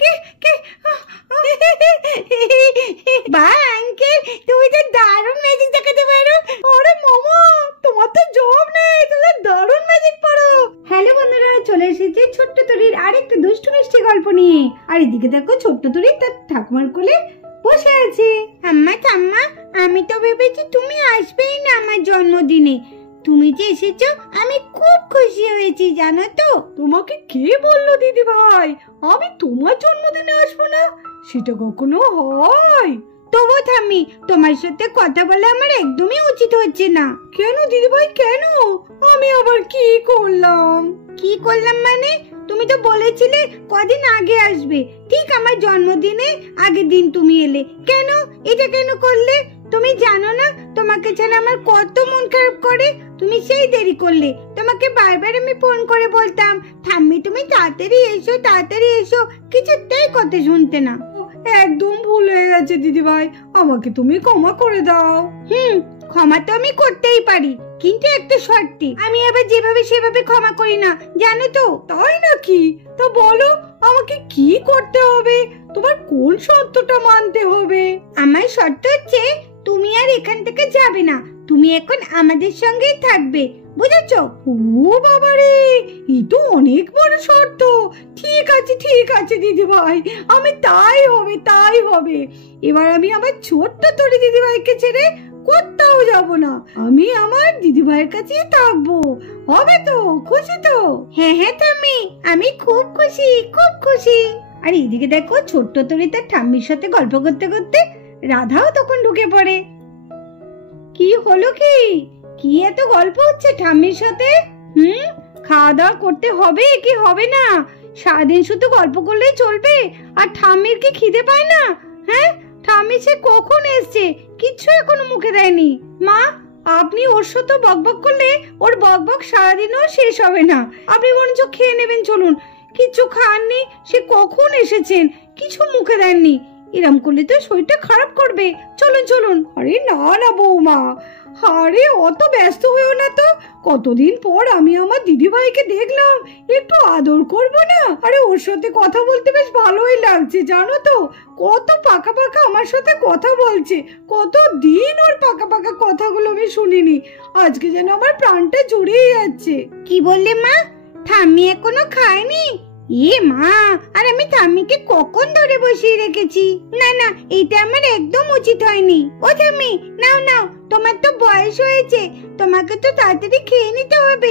কে কে বা আঙ্কেল, তুমি তো দারুণ ম্যাজিক দেখাতে পারো। আরে মামা, তোমার তো জব নেই, তুমি দারুণ ম্যাজিক পারো। হ্যালো বন্ধুরা, চলে এসেছি ছোট্ট তরির আরেকটা দুষ্টু মিষ্টি গল্প নিয়ে। আর এদিকে দেখো, ছোট্ট তরি তার ঠাকুমার কোলে বসে আছে। আম্মা ঠাম্মা, আমি তো ভেবেছি তুমি আসবেই না আমার জন্মদিনে। তুমি যে এসেছো আমি খুব খুশি হয়েছি, জানো তো। তোমাকে কে বললো দিদি ভাই আমি তোমার জন্মদিনে আসবো না? সেটা কখনো হয়? তবু থামি, তোমার সাথে কথা বলে আমার একদমই উচিত হচ্ছে না। কেন দিদি ভাই, কেন? আমি আবার কি করলাম? কি করলাম মানে? তুমি তো বলেছিলে কদিন আগে আসবে, ঠিক আমার জন্মদিনে আগের দিন তুমি এলে। কেন এটা কেন করলে? তুমি জানো না তোমাকে ছাড়া আমার কত মন খারাপ করে? তুমি সেই দেরি করলে। তোমাকে বারবার আমি ফোন করে বলতাম, ঠাম্মি তুমি তাড়াতাড়ি এসো, তাড়াতাড়ি এসো, কিছুতেই কথা শুনতে না। একদম ভুল হয়ে গেছে দিদি ভাই, আমাকে তুমি ক্ষমা করে দাও। ক্ষমা তো আমি করতেই পারি, কিন্তু একটা শর্তে। আমি আবার যেভাবে সেভাবে ক্ষমা করি না, জানো তো। তাই নাকি? তা বলো, আমাকে কি করতে হবে? তোমার কোন শর্তটা মানতে হবে? আমার শর্ত হচ্ছে তুমি আর এখান থেকে যাবে না, তুমি এখন আমাদের সঙ্গেই থাকবে, বুঝেছো? ও বাবারে, এই তো অনেক বড় শর্ত। ঠিক আছে দিদি ভাই, আমি তাই হবে। এবার আমি আমার ছোট্ট তরি দিদি ভাইকে ছেড়ে কোথাও যাব না, আমি আমার দিদি ভাইয়ের কাছেই থাকবো। হবে তো? খুশি তো? হ্যাঁ তুমি, আমি খুব খুশি, খুব খুশি। আর এইদিকে দেখো, ছোট্ট তরি তার ঠাম্মির সাথে গল্প করতে করতে রাধাও তখন ঢুকে পড়ে। কি হলো কি এত গল্প হচ্ছে ঠাম্মির সাথে? খাওয়া দাওয়া করতে হবে কি হবে না? সারাদিন শুধু গল্প করলেই চলবে? আর ঠাম্মির কি খিদে পায় না? হ্যাঁ, ঠাম্মি সে কখন এসছে, কিচ্ছু এখনো মুখে দেয়নি। মা, আপনি ওর সাথে বকবক করলে ওর বকবক সারাদিনও শেষ হবে না। আপনি বরঞ্চ খেয়ে নেবেন, চলুন। কিচ্ছু খাননি, সে কখন এসেছেন, কিছু মুখে দেননি। এরম করলে তো শরীরটা খারাপ করবে, চলুন। আরে না বৌমা, আরে অত ব্যস্ত হয়েও না তো। কতদিন পর আমি আমার দিদি ভাইকে দেখলাম, একটু আদর করব না? আরে ওর সাথে কথা বলতে বেশ ভালোই লাগছে, জানো তো। কত পাকা আমার সাথে কথা বলছে, কতদিন ওর পাকা কথাগুলো আমি শুনিনি। আজকে যেন আমার প্রাণটা জুড়িয়ে যাচ্ছে। কি বললে মা? ঠাম্মি এখনো খায়নি? মা, আর আমি ঠাম্মিকে কখন ধরে বসিয়ে রেখেছি। না, এটা আমার একদম উচিত হয়নি। ও ঠাম্মি, নাও, তোমার তো বয়স হয়েছে, তোমাকে তো তাড়াতাড়ি খেয়ে নিতে হবে।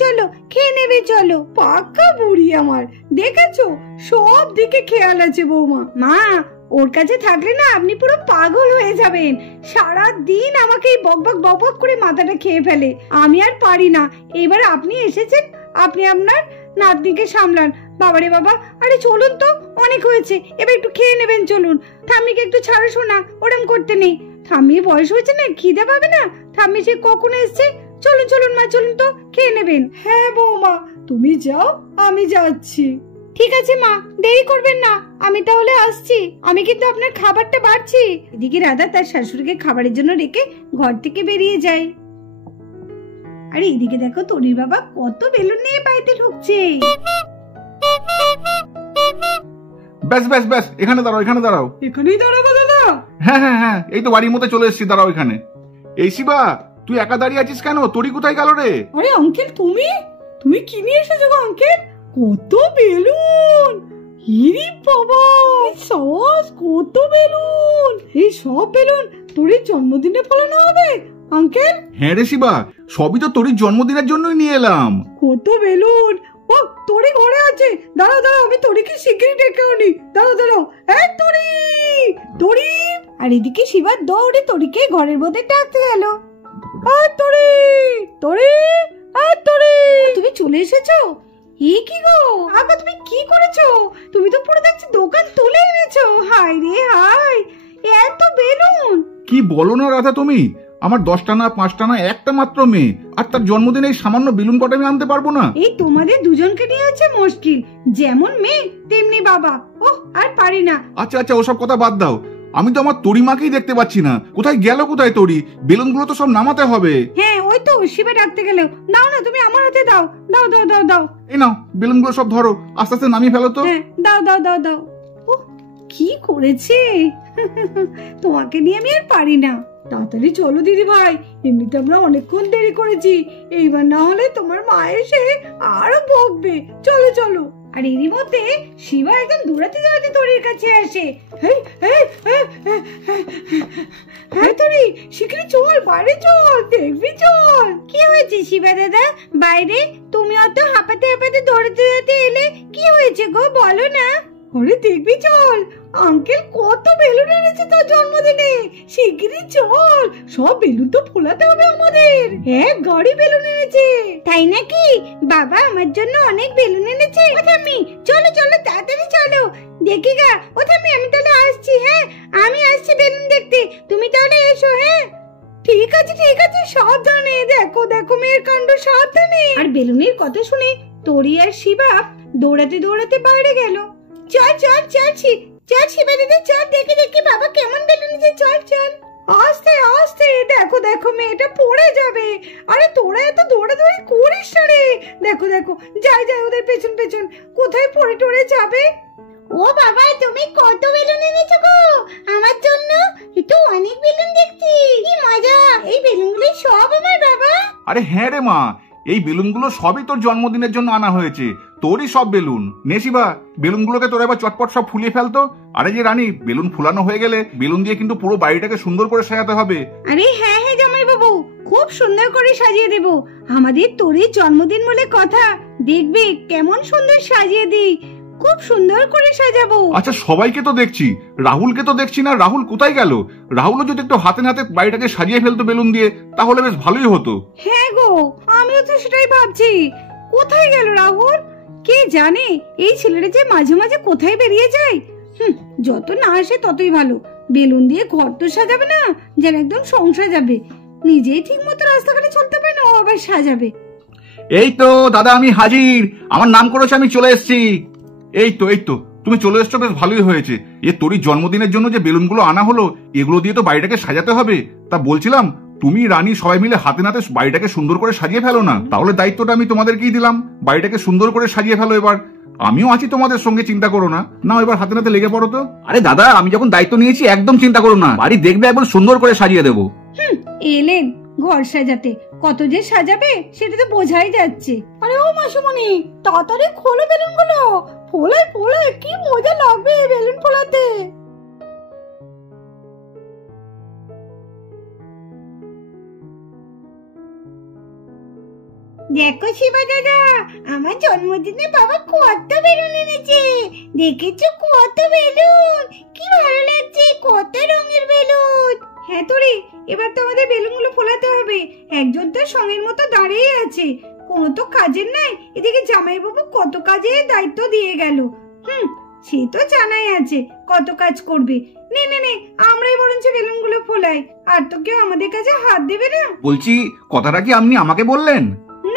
চলো খেয়ে নেবে, চলো। পাকা বুড়ি আমার, দেখেছো, সব দিকে খেয়াল আছে বৌমা। মা, ওর কাছে থাকলে না আপনি পুরো পাগল হয়ে যাবেন। সারা দিন আমাকে এই বকবক করে মাথাটা খেয়ে ফেলে। আমি আর পারি না। এবার আপনি এসেছেন, আপনি আপনার নাতনিকে সামলান। বাবারে বাবা, আরে চলুন তো, অনেক হয়েছে, এবার একটু খেয়ে নেবেন, চলুন। ঠাম্মিকে একটু ছাড়ো শোনা, ওরম করতে নেই। ঠাম্মির বয়স হয়েছে না, খিদে পাবে না। ঠাম্মি সে কখন এসছে, চলুন মা, চলুন তো, খেয়ে নেবেন। হ্যাঁ বৌমা, তুমি যাও, আমি যাচ্ছি। ঠিক আছে মা, দেরি করবেন না, আমি তাহলে আসছি। আমি কিন্তু আপনার খাবারটা বাড়ছি। এদিকে রাধা তার শাশুড়িকে খাবারের জন্য রেখে ঘর থেকে বেরিয়ে যায়। আরে এদিকে দেখো, তরির বাবা কত বেলুন নিয়ে বাড়িতে ঢুকছে। ব্যাস, এখানে দাঁড়াও। এখানেই দাঁড়াবো দাদা? হ্যাঁ, এই তো বাড়ির মধ্যে চলে এসেছি, দাঁড়াও এখানে। এই শিবা, তুই একা দাঁড়িয়ে আছিস কেন? তোরি কোথায় গেল রে? আরে আঙ্কেল, তুমি কি নিয়ে এসেছো গো আঙ্কেল? কত বেলুন! ইরি বাবা, সাবাস, কত বেলুন! এই সব বেলুন তোর জন্মদিনে ফলানো হবে আঙ্কেল? হ্যাঁ রে শিবা, সবই তো তোর জন্মদিনের জন্যই নিয়ে এলাম। কত বেলুন! ও, তোরি ঘরে আছে। দাঁড়াও, আমি তোরিকে শিগগিরই ডেকে আনি। দাঁড়াও। এই তোরি! আর এদিকে শিবা দৌড়ে তরিকে ঘরের মধ্যে ডাকতে গেল। তোরি! তুমি চলে এসেছো? কি গো, আগো তুমি কি করেছো? তুমি তো পুরো দেখছি দোকান তুলে এনেছো। হায় রে হায়, এত বেলুন! কি বলো না রাধা তুমি? আমার 10টা না 5টা না, একটা মাত্র মেয়ে, আর তার জন্মদিনে এই সামান্য বেলুন কটা আমি আনতে পারবো না? এই তোমাদের দুজনকে নিয়ে হচ্ছে মুশকিল, যেমন মেয়ে তেমনি বাবা। ওহ, আর পারি না। আচ্ছা, ওসব কথা বাদ দাও। আমি তো আমার তরি মাকেই দেখতে পাচ্ছি না। কোথায় গেল, কোথায় তরি? বেলুনগুলো তো সব নামাতে হবে। হ্যাঁ ওই তো শিবা ডাকতে গেল। দাও না, তুমি আমার হাতে দাও, দাও দাও দাও দাও। এই নাও বেলুনগুলো সব ধরো, আস্তে আস্তে নামিয়ে ফেলো তো। হ্যাঁ দাও দাও দাও দাও। কি করেছে তোমাকে নিয়ে আমি আর পারি না। তাড়াতাড়ি চলো দিদি ভাই, এমনিতে আমরা অনেকক্ষণ দেরি করেছি, এইবার না হলে তোমার মা এসে আরো বকবে। চলো চলো। আর এরই মধ্যে শিবা একদম দৌড়াতে দৌড়াতে তোরির কাছে আসে। হ্যাঁ তোরি, শিগগিরই চল, বাইরে চল, দেখবি চল। কি হয়েছে শিবা দাদা? বাইরে তুমি অত হাঁপাতে হাঁপাতে দৌড়াতে দৌড়াতে এলে, কি হয়েছে গো বলো না? আরে দেখবি চল, আঙ্কেল কত বেলুন এনেছে তোর জন্মদিনে। শিগগিরই চল, সব বেলুন তো ফোলাতে হবে আমাদের। এক গাড়ি বেলুন এনেছে। তাই নাকি? বাবা আমার জন্য অনেক বেলুন এনেছে। ও ঠাম্মি চলো চলো তাড়াতাড়ি চলো। দেখি গা। ও ঠাম্মি আমি তাহলে আসছি। হ্যাঁ আমি আসছি বেলুন দেখতে, তুমি তাহলে এসো। হ্যাঁ ঠিক আছে, সাবধানে। দেখো দেখো মেয়ের কাণ্ড, সাবধানে। আর বেলুনের কথা শুনে তোরি আর শিবা দৌড়াতে দৌড়াতে বাইরে গেল। চল চল চল চল শিবা দাদা চল, দেখে দেখে বাবা কেমন বেলুন এনেছে। চল চল আস্তে আস্তে। দেখো দেখো মেয়েটা পড়ে যাবে। আরে তোরা এত দৌড়াদৌড়ি করিস না রে। দেখো দেখো, যাই যাই ওদের পেছন পেছন, কোথায় পড়ে টড়ে যাবে। ও বাবা তুমি কত বেলুন এনেছো গো আমার জন্য? তো অনেক বেলুন দেখছি, কি মজা। এই বেলুনগুলো সব আমার বাবা? আরে হ্যাঁ রে মা, এই বেলুনগুলো সবই তোর জন্মদিনের জন্য আনা হয়েছে, তোরই সব বেলুন। নে শিবা, বেলুনগুলোকে তোরা এবার চটপট সব ফুলিয়ে ফেলতো। আরে যে রানী, বেলুন ফুলানো হয়ে গেলে বেলুন দিয়ে কিন্তু পুরো বাড়িটাকে সুন্দর করে সাজাতে হবে। আরে হ্যাঁ হ্যাঁ জামাই বাবু, খুব সুন্দর করে সাজিয়ে দেব। আমাদের তোরই জন্মদিন বলে কথা, দেখবে কেমন সুন্দর সাজিয়ে দিই, খুব সুন্দর করে সাজাবো। আচ্ছা সবাইকে তো দেখছি, রাহুলকে তো দেখছি না। রাহুল কোথায় গেল? রাহুলও যদি একটু হাতে নাতে বাড়িটাকে সাজিয়ে ফেলতো বেলুন দিয়ে, তাহলে বেশ ভালোই হতো। হ্যাঁ গো, আমিও তো সেটাই ভাবছি, কোথায় গেল রাহুল? কে জানে, এই ছেলেটা যে মাঝে মাঝে কোথায় বেরিয়ে যায়। যত না আসে ততই ভালো। বেলুন দিয়ে ঘর তো সাজাবে না, যেন একদম সংসার যাবে। নিজেই ঠিক মতো রাস্তাঘাটে চলতে পারে না, ও আবার সাজাবে। এই তো দাদা, আমি হাজির। আমার নাম করেছে, আমি চলে এসেছি। এই তো তুমি চলে এসছো, বেশ ভালোই হয়েছে। এ তোরই জন্মদিনের জন্য যে বেলুনগুলো আনা হলো, এগুলো দিয়ে তো বাড়িটাকে সাজাতে হবে। তা বলছিলাম, তুমি রানী সবাই মিলে হাতে নাতে বাড়িটাকে সুন্দর করে সাজিয়ে ফেলো না। তাহলে দায়িত্বটা আমি তোমাদেরকেই দিলাম, বাড়িটাকে সুন্দর করে সাজিয়ে ফেলো। এবার আমিও আছি তোমাদের সঙ্গে, চিন্তা করো না। না এবার হাতে নাতে লেগে পড়ো তো। আরে দাদা, আমি যখন দায়িত্ব নিয়েছি একদম চিন্তা করো না, বাড়ি দেখবে একবার সুন্দর করে সাজিয়ে দেবো। এলেন ঘর সাজাতে, কত যে সাজাবে সেটা তো বোঝাই যাচ্ছে। আরে ও মাসুমণি, তাড়াতাড়ি খোলো বেলুনগুলো। ফোলায় ফোলায় কি মজা লাগবে বেলুন ফোলাতে। দেখো শিবা দাদা, আমার জন্মদিনে বাবা কত বেলুন এনেছে। দেখেছো কত বেলুন, কি ভালো লাগছে, কত রঙের বেলুন। হ্যাঁ তোরি, এবার তো আমাদের বেলুনগুলো ফোলাতে হবে। একজন তো সঙ্গের মতো দাঁড়িয়ে আছে, কোনো তো কাজের নাই। এদিকে জামাইবাবু কত কাজের দায়িত্ব দিয়ে গেল। সে তো জানাই আছে কত কাজ করবে। নে নে নে, আমরাই বরঞ্চ বেলুনগুলো ফোলাই, আর তো কেউ আমাদের কাছে হাত দেবে না। বলছি, কথাটা কি আপনি আমাকে বললেন?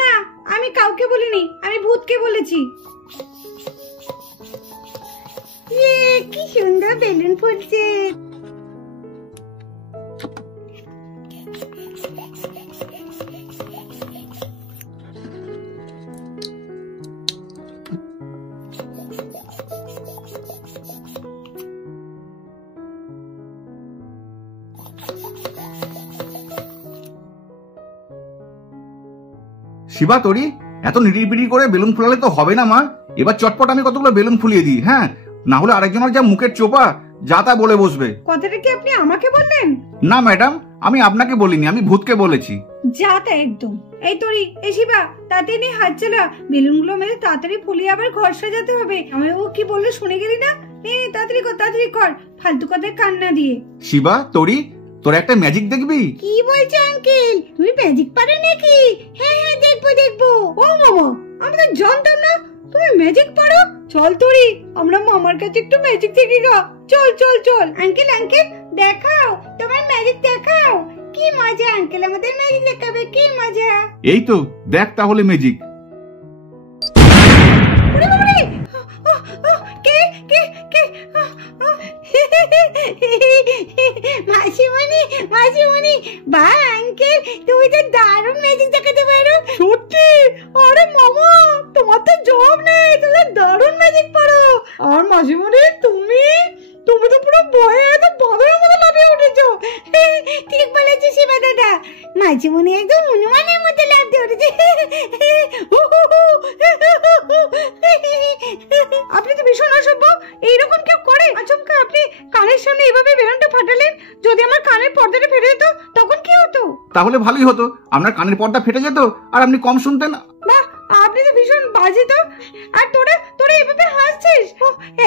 না, আমি কাউকে বলিনি, আমি ভূতকে বলেছি। কি সুন্দর বেলুন ফুটছে। শিবা, তোরি এত নিটিপিটি করে বেলুন ফুলালে তো হবে না মা। এবার চটপট আমি কতগুলো বেলুন ফুলিয়ে দিই, হ্যাঁ? না হলে আরেকজনের যা মুখের চোপা, যা তা বলে বসবে। কথাটা কি আপনি আমাকে বললেন? না ম্যাডাম, আমি আপনাকে বলিনি, আমি ভূতকে বলেছি। যা তা একদম। এই তোরি, এই শিবা, তাড়াতাড়ি নিয়ে হাত চালা। বেলুনগুলো মেরে তাড়াতাড়ি ফুলিয়ে আবার ঘর সাজাতে হবে। আমি ও কি বললো শুনে গেলি না? তাড়াতাড়ি কর, ফালতু কথায় কান্না দিয়ে। শিবা, তোরি, তোর একটা ম্যাজিক দেখবি? কি বলছো আঙ্কেল, তুমি ম্যাজিক পারো নাকি? হ্যাঁ হ্যাঁ দেখবো। ও মামা, আমি তো জানতাম না তুমি ম্যাজিক পারো। চল তোরি, আমরা মামার কাছে একটু ম্যাজিক শিখি গা। চল চল চল। আঙ্কেল দেখাও, তোমার ম্যাজিক দেখাও। কি মজা আঙ্কেল, আমাদের ম্যাজিক দেখাবে, কি মজা। এই তো দেখ তাহলে ম্যাজিক। কে কে কে মাসিমণি মাসিমণি বা আঙ্কেল, তুমি তো দারুণ ম্যাজিক দেখাতে পারো। সত্যি? আরে মামা, তোমার তো জবাব নেই, তুমি দারুণ ম্যাজিক পারো। আর মাসিমণি তুমি তুমি তো পুরো ভয়ে তো বাঁদরের মতো লাফিয়ে উঠেছো। ঠিক বলেছিস শিবা দাদা, মাসিমণি একদম হনুমানের মতো লাফতে উঠেছে। আপনি তো ভীষণ অসভ্য, এইরকম কেউ করে? আচমকা আপনি কানের সামনে এইভাবে বেলুনটা ফাটালেন, যদি আমার কানের পর্দাটা ফেটে যেত তখন কি হতো? তাহলে ভালোই হতো, আপনার কানের পর্দা ফেটে যেত আর আপনি কম শুনতেন। বাহ, আপনি তো ভীষণ বাজে তো। আর তোরা তোরা এভাবে হাসছিস,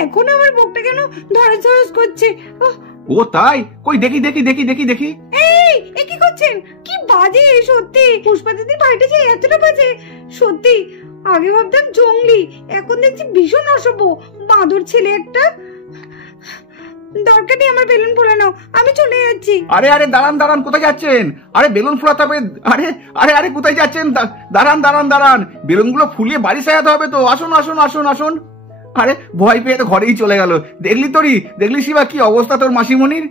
এখন আমার বুকটা কেন ধরস ধরস করছে। ও তাই? কই দেখি দেখি দেখি দেখি দেখি। এই এ কি করছেন? কি বাজে সত্যি, পুষ্পা দিদির বাড়িটা যে এতটা বাজে। সত্যি আগে ভাবতাম জঙ্গলি, এখন দেখছি ভীষণ অসভ্য বাঁদর ছেলে একটা। দরকার নেই আমার বেলুন ফোলানো, আমি চলে যাচ্ছি। আরে আরে দাঁড়ান দাঁড়ান, কোথায় যাচ্ছেন? আরে বেলুন ফুলাতে হবে। আরে আরে আরে কোথায় যাচ্ছেন? দাঁড়ান দাঁড়ান দাঁড়ান, বেলুনগুলো ফুলিয়ে বাড়ি সাজাতে হবে তো। আসুন আসুন আসুন আসুন। আরে ভয় পেয়ে তো ঘরেই চলে গেল। দেখলি তোরি, দেখলি শিবা কি অবস্থা তোর মাসিমণির?